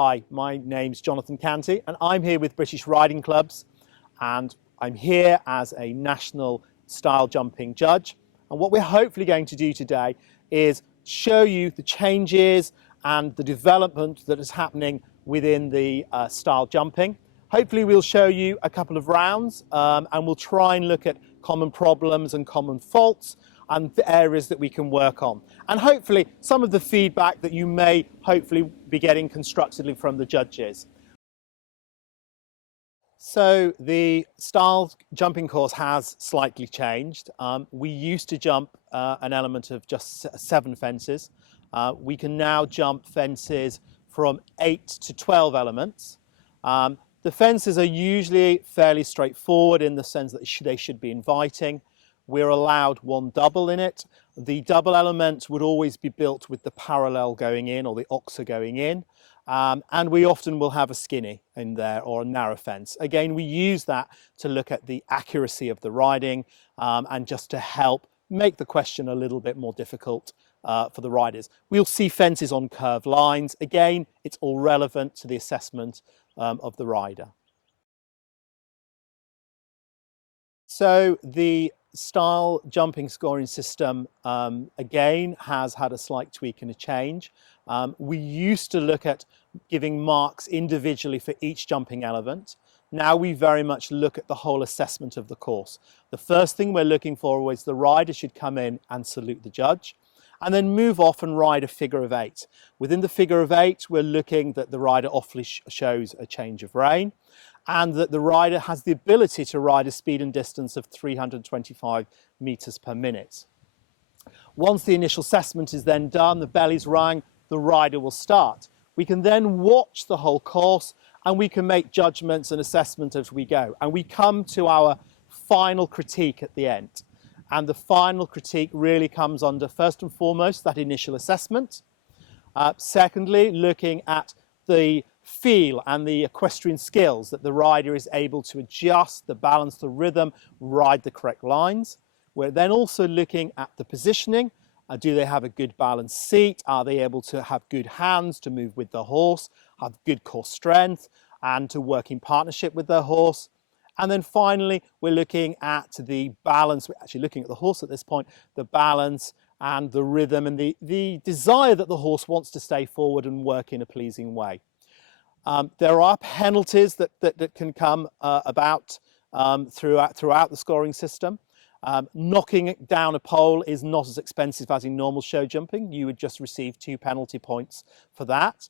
Hi, my name's Jonathan Canty and I'm here with British Riding Clubs, and I'm here as a national style jumping judge. And what we're hopefully going to do today is show you the changes and the development that is happening within the style jumping. Hopefully we'll show you a couple of rounds and we'll try and look at common problems and common faults and the areas that we can work on. And hopefully some of the feedback that you may hopefully be getting constructively from the judges. So the style jumping course has slightly changed. We used to jump an element of just 7 fences. We can now jump fences from 8 to 12 elements. The fences are usually fairly straightforward in the sense that they should be inviting. We're allowed 1 double in it. The double element would always be built with the parallel going in or the oxer going in. And we often will have a skinny in there or a narrow fence. Again, we use that to look at the accuracy of the riding and just to help make the question a little bit more difficult for the riders. We'll see fences on curved lines. Again, it's all relevant to the assessment of the rider. So the style jumping scoring system again has had a slight tweak and a change. We used to look at giving marks individually for each jumping element. Now we very much look at the whole assessment of the course. The first thing we're looking for always the rider should come in and salute the judge and then move off and ride a figure of 8. Within the figure of 8 we're looking that the rider awfully shows a change of rein and that the rider has the ability to ride a speed and distance of 325 meters per minute. Once the initial assessment is then done, the belly's rung, the rider will start. We can then watch the whole course and we can make judgments and assessments as we go. And we come to our final critique at the end. And the final critique really comes under, first and foremost, that initial assessment. Secondly, looking at the feel and the equestrian skills that the rider is able to adjust, the balance, the rhythm, ride the correct lines. We're then also looking at the positioning. Do they have a good balanced seat? Are they able to have good hands to move with the horse, have good core strength and to work in partnership with their horse? And then finally, we're looking at the balance. We're actually looking at the horse at this point, the balance and the rhythm and the desire that the horse wants to stay forward and work in a pleasing way. There are penalties that can come about throughout the scoring system. Knocking down a pole is not as expensive as in normal show jumping. You would just receive 2 penalty points for that.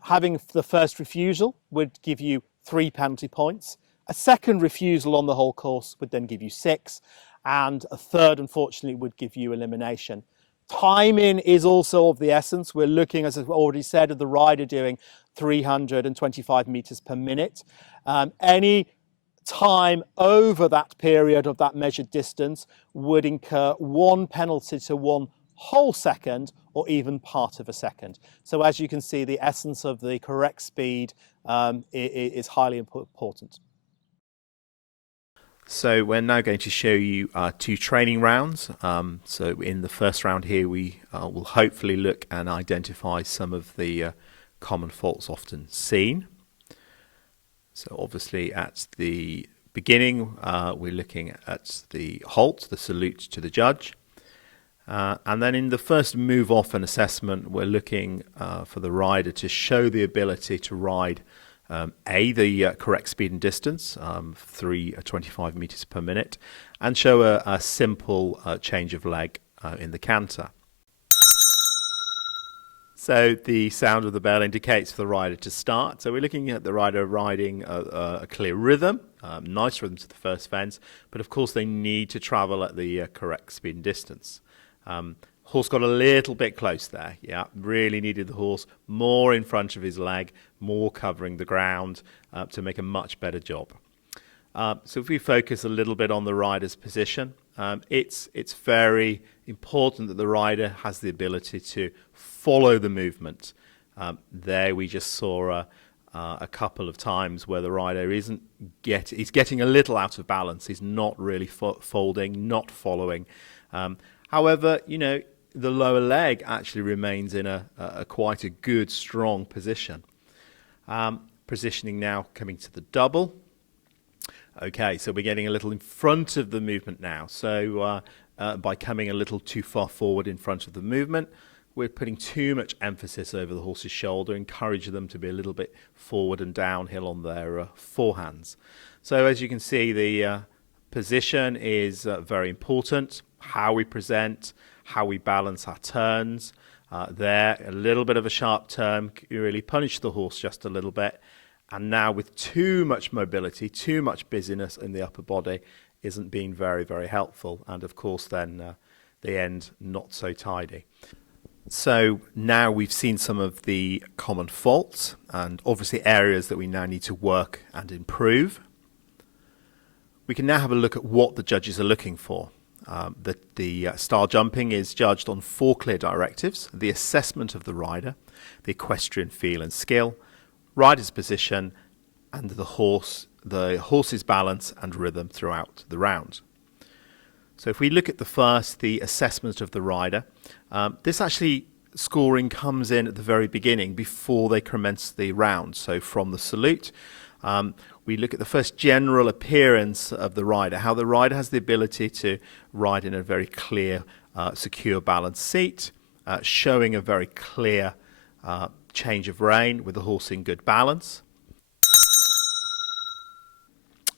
Having the first refusal would give you 3 penalty points. A second refusal on the whole course would then give you 6, and a third, unfortunately, would give you elimination. Timing is also of the essence. We're looking, as I've already said, at the rider doing 325 meters per minute. Any time over that period of that measured distance would incur 1 penalty to 1 whole second or even part of a second. So as you can see, the essence of the correct speed is highly important. So we're now going to show you 2 training rounds. So in the first round here we will hopefully look and identify some of the common faults often seen. So obviously at the beginning we're looking at the halt, the salute to the judge. And then in the first move off and assessment we're looking for the rider to show the ability to ride the correct speed and distance, 325 meters per minute, and show a simple change of leg in the canter. So the sound of the bell indicates for the rider to start. So we're looking at the rider riding a clear rhythm, nice rhythm to the first fence, but of course they need to travel at the correct speed and distance. Horse got a little bit close there, yeah, really needed the horse more in front of his leg, more covering the ground to make a much better job. So if we focus a little bit on the rider's position, it's very important that the rider has the ability to follow the movement. There we just saw a couple of times where the rider he's getting a little out of balance, he's not really folding, not following. However, you know, the lower leg actually remains in a quite a good, strong position. Positioning now coming to the double. Okay, so we're getting a little in front of the movement now. So by coming a little too far forward in front of the movement, we're putting too much emphasis over the horse's shoulder, encouraging them to be a little bit forward and downhill on their forehands. So as you can see, the position is very important. How we present, how we balance our turns. There, a little bit of a sharp turn, you really punish the horse just a little bit. And now with too much mobility, too much busyness in the upper body isn't being very, very helpful. And of course then the end not so tidy. So now we've seen some of the common faults and obviously areas that we now need to work and improve. We can now have a look at what the judges are looking for. The style jumping is judged on 4 clear directives: the assessment of the rider, the equestrian feel and skill, rider's position, and the horse's balance and rhythm throughout the round. So if we look at the assessment of the rider, this actually scoring comes in at the very beginning before they commence the round. So from the salute, we look at the first general appearance of the rider, how the rider has the ability to ride in a very clear, secure, balanced seat, showing a very clear change of rein with the horse in good balance.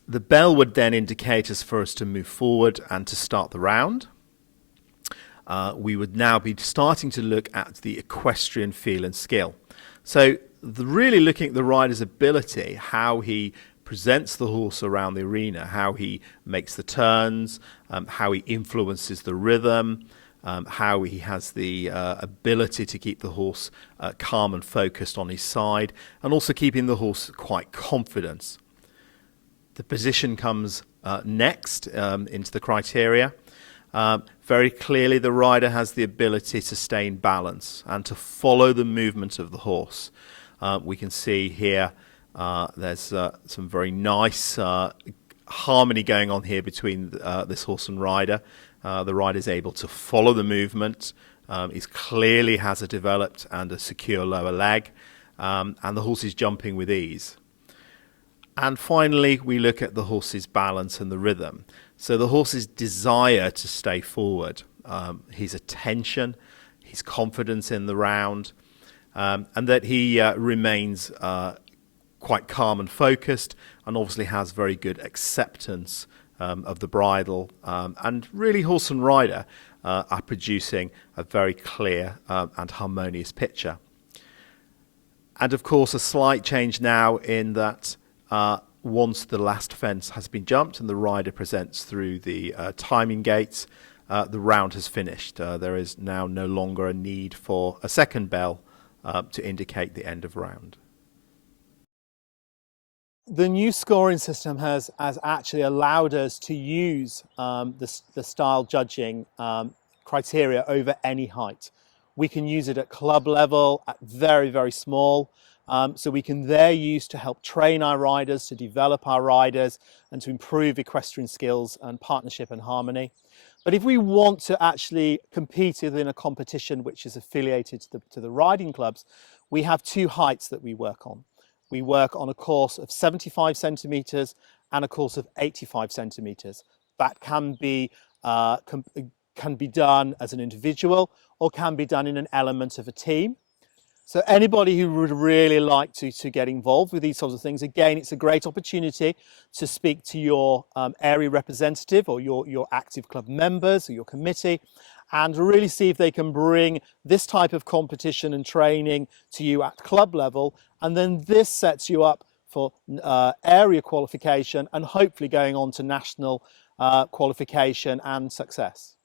The bell would then indicate us for us to move forward and to start the round. We would now be starting to look at the equestrian feel and skill. So really looking at the rider's ability, how he presents the horse around the arena, how he makes the turns, how he influences the rhythm, how he has the ability to keep the horse calm and focused on his side, and also keeping the horse quite confident. The position comes next into the criteria. Very clearly the rider has the ability to stay in balance and to follow the movement of the horse. We can see here there's some very nice harmony going on here between this horse and rider. The rider is able to follow the movement. He clearly has a developed and a secure lower leg, and the horse is jumping with ease. And finally, we look at the horse's balance and the rhythm. So the horse's desire to stay forward, his attention, his confidence in the round, and that he remains quite calm and focused, and obviously has very good acceptance of the bridle. And really, horse and rider are producing a very clear and harmonious picture. And of course, a slight change now in that once the last fence has been jumped and the rider presents through the timing gates, the round has finished. There is now no longer a need for a second bell to indicate the end of round. The new scoring system has actually allowed us to use the style judging criteria over any height. We can use it at club level, at very, very small. So we can there use to help train our riders, to develop our riders, and to improve equestrian skills and partnership and harmony. But if we want to actually compete within a competition which is affiliated to the riding clubs, we have 2 heights that we work on. We work on a course of 75 centimetres and a course of 85 centimetres. That can be done as an individual or can be done in an element of a team. So anybody who would really like to get involved with these sorts of things, again, it's a great opportunity to speak to your area representative or your active club members or your committee, and really see if they can bring this type of competition and training to you at club level. And then this sets you up for area qualification and hopefully going on to national qualification and success.